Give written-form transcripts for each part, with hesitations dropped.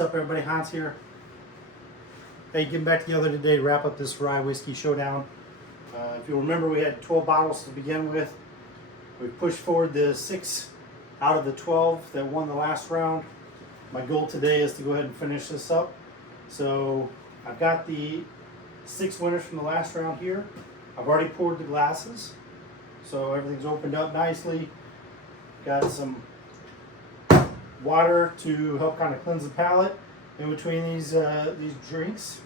What's up, everybody? Hans here. Hey, getting back together today to wrap up this Rye Whiskey Showdown. If you'll remember, we had 12 bottles to begin with. We pushed forward the 6 out of the 12 that won the last round. My goal today is to go ahead and finish this up. So I've got the 6 winners from the last round here. I've already poured the glasses, so everything's opened up nicely. Got some water to help kind of cleanse the palate in between these drinks.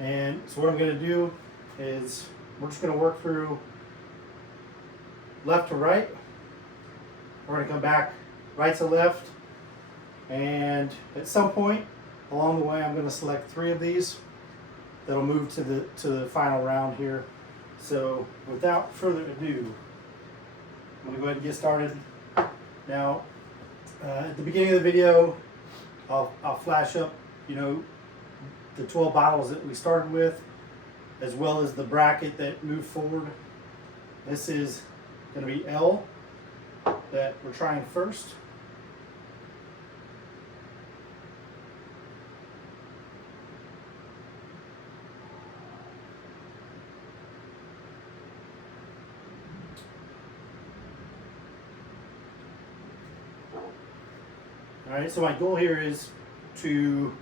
And so what I'm going to do is we're just going to work through left to right. We're going to come back right to left, and at some point along the way I'm going to select 3 of these that'll move to the final round here. So without further ado, I'm going to go ahead and get started. Now at the beginning of the video, I'll flash up, the 12 bottles that we started with, as well as the bracket that moved forward. This is going to be L that we're trying first. Alright, so my goal here is to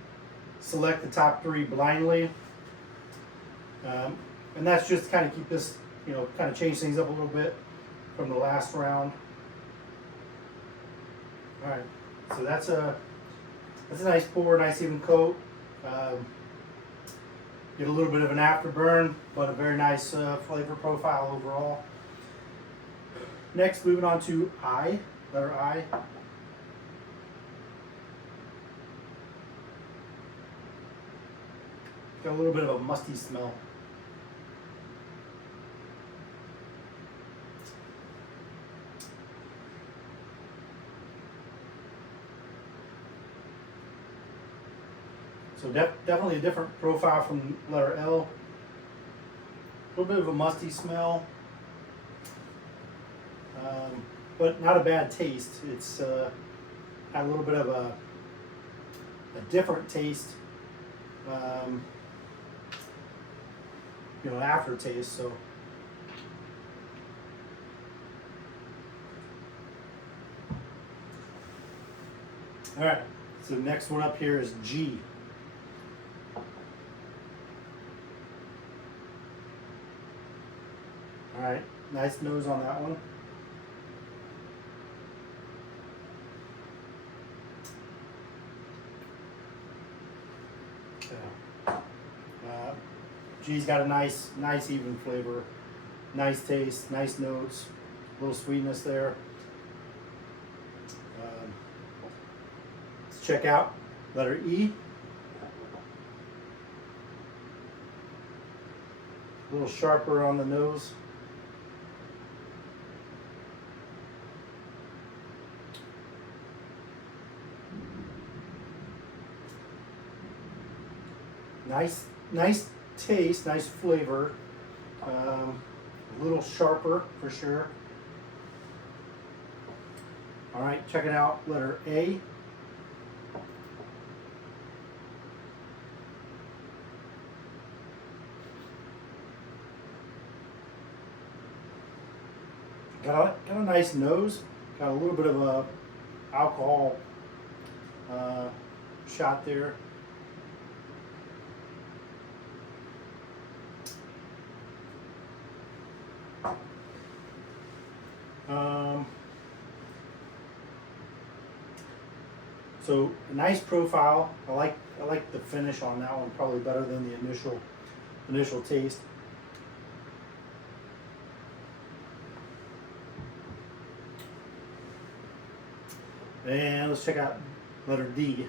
select the top 3 blindly. And that's just to kind of keep this, kind of change things up a little bit from the last round. Alright, so that's a nice pour, nice even coat. Get a little bit of an afterburn, but a very nice flavor profile overall. Next, moving on to I, letter I. Got a little bit of a musty smell. So definitely a different profile from letter L. A little bit of a musty smell, but not a bad taste. It's had a little bit of a different taste. Aftertaste. So all right, so the next one up here is G. All right, nice nose on that one. G's got a nice even flavor, nice taste, nice notes, a little sweetness there. Let's check out letter E. A little sharper on the nose. Nice taste, nice flavor. A little sharper for sure. All right, check it out. Letter A. Got a nice nose. Got a little bit of a alcohol shot there. So a nice profile. I like the finish on that one probably better than the initial taste. And let's check out letter D.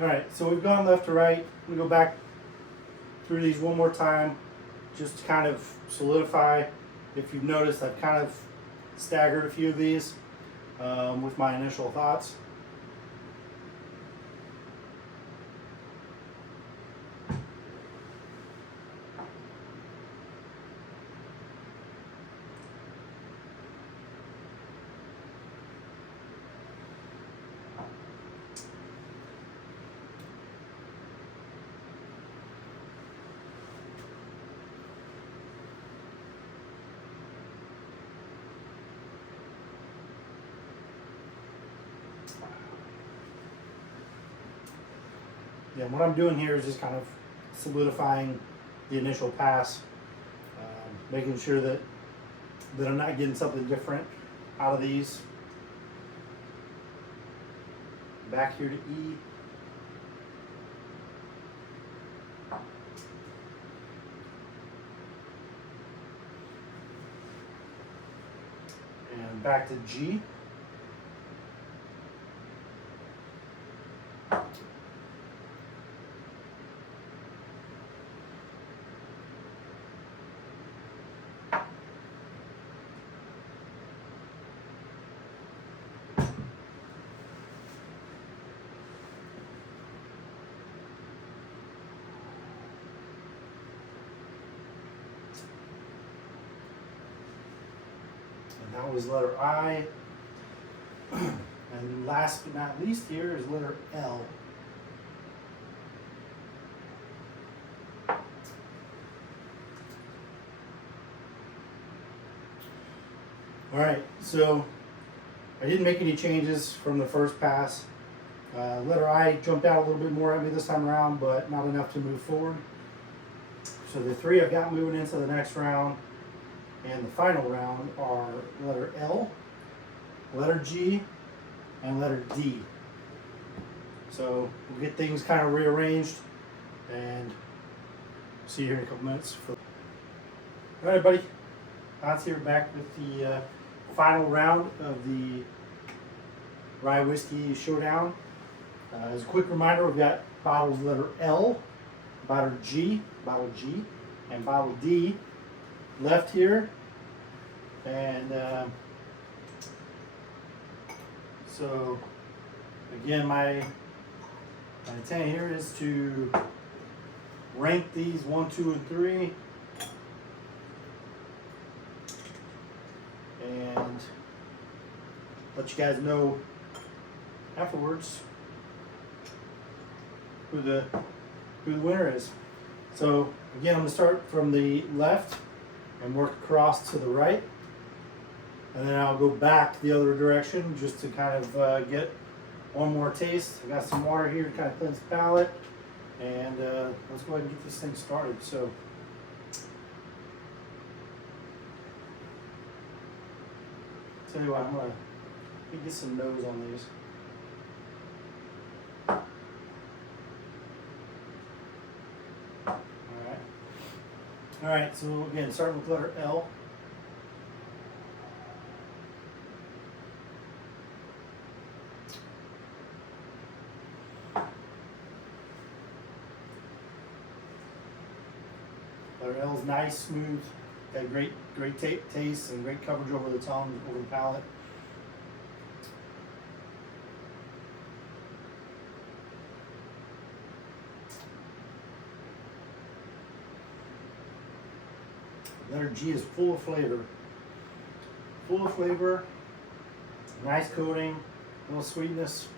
All right, so we've gone left to right. We go back through these one more time just to kind of solidify. If you've noticed, I've kind of staggered a few of these with my initial thoughts. Yeah, what I'm doing here is just kind of solidifying the initial pass, making sure that I'm not getting something different out of these. Back here to E. And back to G. That was letter I. And last but not least here is letter L. Alright, so I didn't make any changes from the first pass. Letter I jumped out a little bit more at me this time around, but not enough to move forward. So the three I've got moving into the next round and the final round are letter L, letter G, and letter D. So we'll get things kind of rearranged and see you here in a couple minutes. All right, buddy. That's here back with the final round of the Rye Whiskey Showdown. As a quick reminder, we've got bottles letter L, bottle G, and bottle D left here. And so again, my intent here is to rank these 1, 2, and 3, and let you guys know afterwards who the winner is. So again, I'm going to start from the left and work across to the right, and then I'll go back the other direction just to kind of get one more taste. I got some water here to kind of cleanse the palate, and let's go ahead and get this thing started. So tell you what, I'm gonna get some nose on these. All right, so again, starting with letter L. Letter L is nice, smooth, got great taste and great coverage over the tongue, over the palate. Letter G is full of flavor. Nice coating, a little sweetness.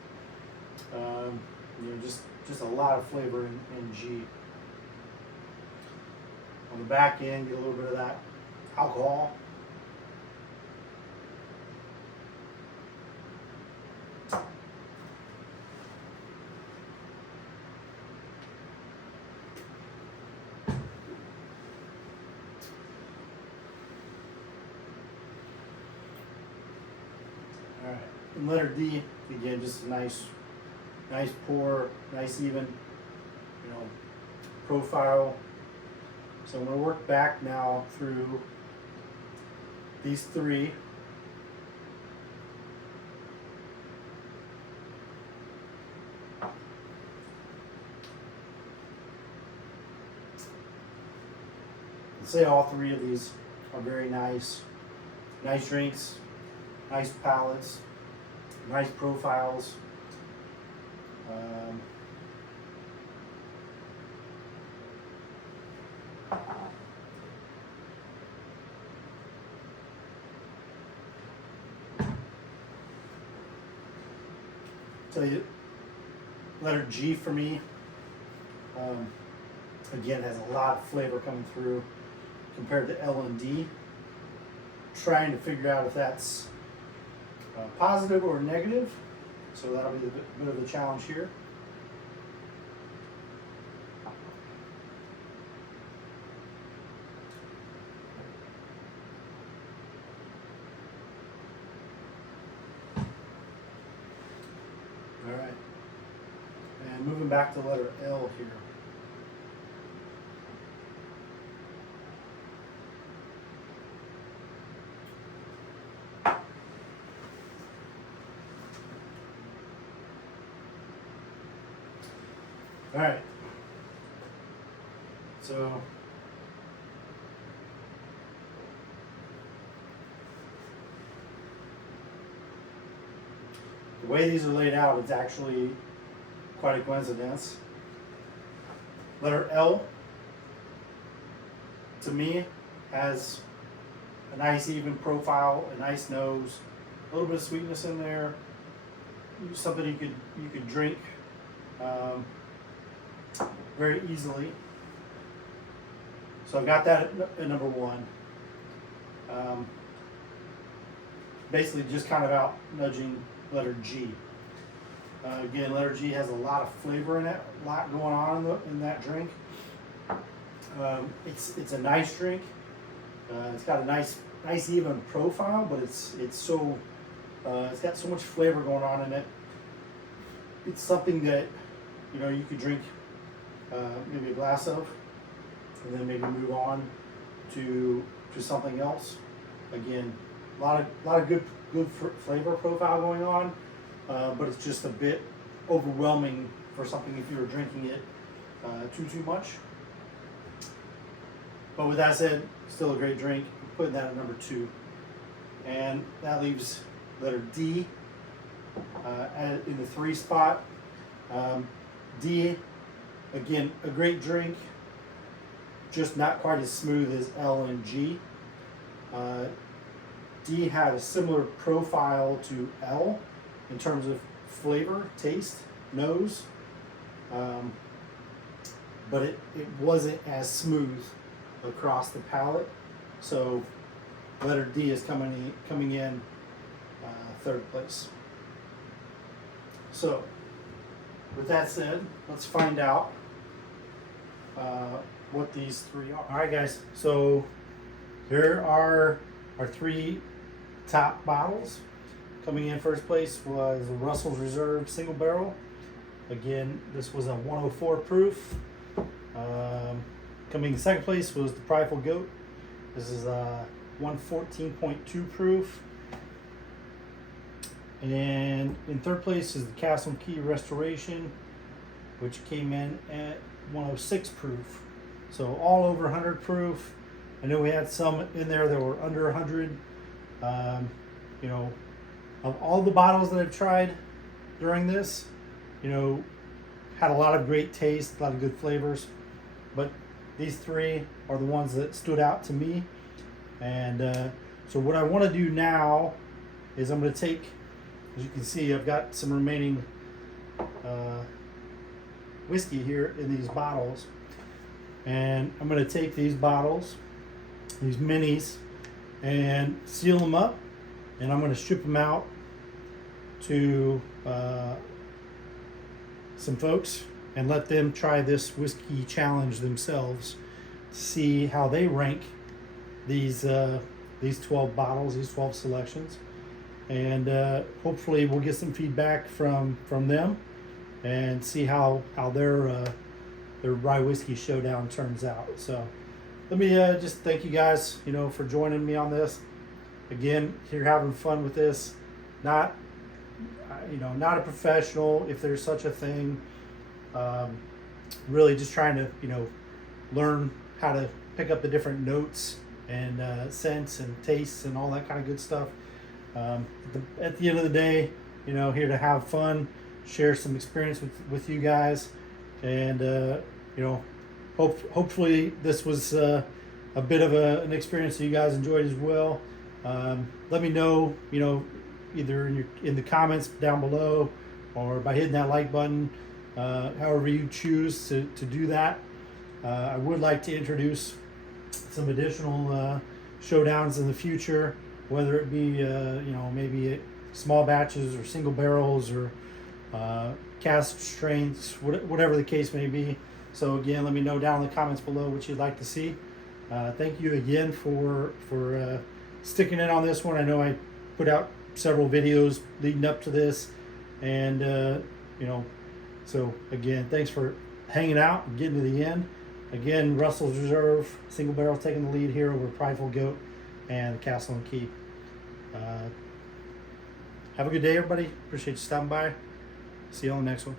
Just a lot of flavor in G. On the back end, get a little bit of that alcohol. All right, and letter D, again, just a nice pour, nice even, profile. So I'm going to work back now through these three. say all three of these are very nice. Nice drinks, nice palates, nice profiles. Tell you, letter G for me, again, has a lot of flavor coming through compared to L and D. Trying to figure out if that's positive or negative, so that'll be the bit of the challenge here. All right, and moving back to letter L here. All right, so the way these are laid out, it's actually quite a coincidence. Letter L, to me, has a nice even profile, a nice nose, a little bit of sweetness in there, something you could drink very easily. So I've got that at number one. Basically just kind of out nudging letter G. Again, letter G has a lot of flavor in it, a lot going on in that drink. It's a nice drink. It's got a nice even profile, but it's got so much flavor going on in it. It's something that you could drink maybe a glass of, and then maybe move on to something else. Again, a lot of good flavor profile going on, but it's just a bit overwhelming for something if you were drinking it too much. But with that said, still a great drink. I'm putting that at number 2, and that leaves letter D in the 3 spot. D, again, a great drink, just not quite as smooth as L and G. D had a similar profile to L in terms of flavor, taste, nose, but it wasn't as smooth across the palate. So letter D is coming in 3rd place. So with that said, let's find out what these 3 are. All right, guys. So here are our 3 top bottles. Coming in 1st place was Russell's Reserve Single Barrel. Again, this was a 104 proof. Coming in 2nd place was the Prideful Goat. This is a 114.2 proof. And in 3rd place is the Castle Key Restoration, which came in at 106 proof. So all over 100 proof. I know we had some in there that were under 100. Of all the bottles that I've tried during this, had a lot of great taste, a lot of good flavors. But these 3 are the ones that stood out to me. And so what I want to do now is I'm going to take, as you can see, I've got some remaining whiskey here in these bottles. And I'm going to take these bottles, these minis, and seal them up. And I'm going to ship them out to some folks and let them try this whiskey challenge themselves to see how they rank these 12 bottles, these 12 selections. And hopefully we'll get some feedback from them and see how their Rye Whiskey Showdown turns out. So let me just thank you guys, for joining me on this. Again, you're having fun with this. Not a professional, if there's such a thing. Really just trying to, learn how to pick up the different notes and scents and tastes and all that kind of good stuff. At the end of the day, you know, here to have fun, share some experience with you guys, and you know, hopefully this was a bit of an experience that you guys enjoyed as well. Let me know, you know, either in the comments down below or by hitting that like button, however you choose to do that. I would like to introduce some additional showdowns in the future, whether it be you know, maybe small batches or single barrels or cask strengths, whatever the case may be. So again, let me know down in the comments below what you'd like to see. Thank you again for sticking in on this one. I know I put out several videos leading up to this, and you know, so again, thanks for hanging out and getting to the end. Again, Russell's Reserve single barrel taking the lead here over Prideful Goat and the Castle and Keep. Have a good day, everybody. Appreciate you stopping by. See you on the next one.